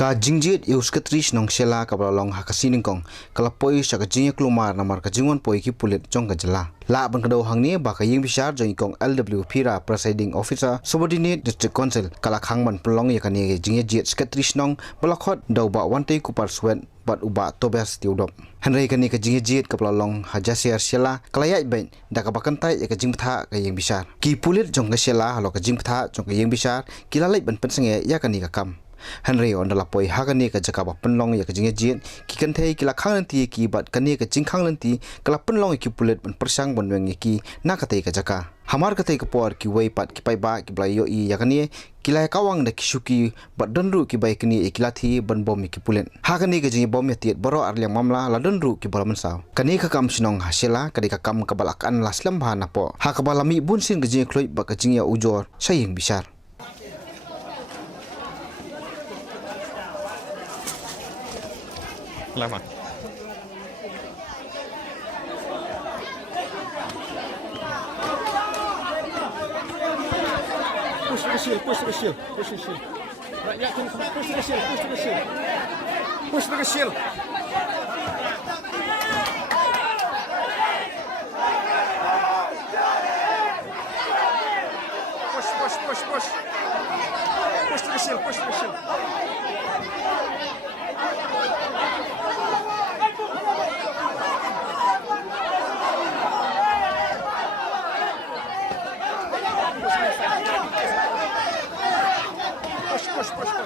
Ka Jingjied Secretary SShnong Shella ka long RiKhasi nyngkong kalapoi sa Rkc-Klumar namar ka Wan Poi ki Pulit jongka jylla. La ban kado hangni ba ka ying bisar nyngkong LW Pira Presiding Officer Subordinate District Council kala khangman pelong yakani Jingjied Secretary SShnong balakhot dau ba wantai kupar suet bat uba tobes tiudop. Hanrei kani ka Jingjied ka long RkC Shella kalayai bain da ka bakantai ka jingpatha ka ying bisar. Ki Pulit jongka Shella halo ka jingpatha jongka ying bisar kilalai ban pensenge yakani ka kam. Henry on la poi hagani ka jaka ba penlong ya ka Jingjied ki kan thei ki la khang nanti ki bat kani ka jingkhang nanti kala penlong ki Pulit ban persang ban weng ki na ka thei ka jaka hamar ka thei ka por ki wei pat ki pai ba ki blai yo i ya kani ki la kawang da ki shuki bat donru ki bai kani ki la thi ban bom ki Pulit hagani ka jing bom ya tiet boro arliang mamla la donru ki bora mensaw kani ka kam Shnong Shella kadi ka kam ka balakan la slam ba na po ha ka balami bunsin ka jing kloi ba ka jingia ujor saying bisar. Lama. Push the shield, push the shield, push the shield. Right, yeah, push the shield, push the shield. Push the shield. Push. Push the shield, push the shield. Push.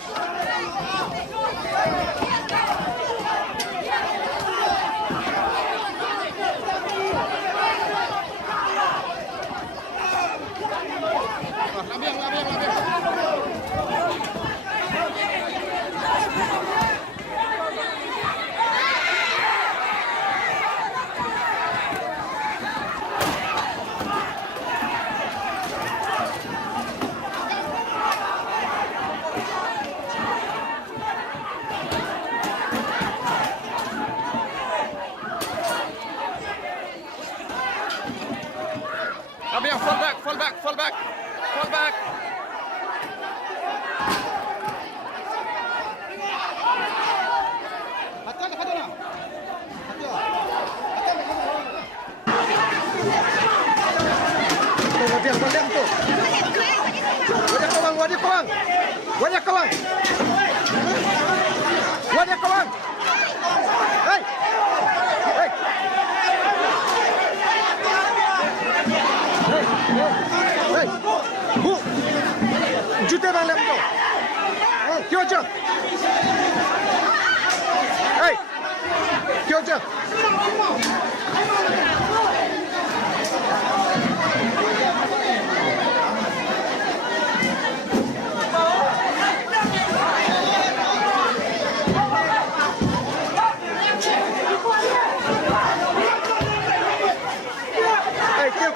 Fall back. Wajah kawang. Hey. Bu. Jute bang lem tu. Kyo je. Hey. Kyo je. Hey, kyo.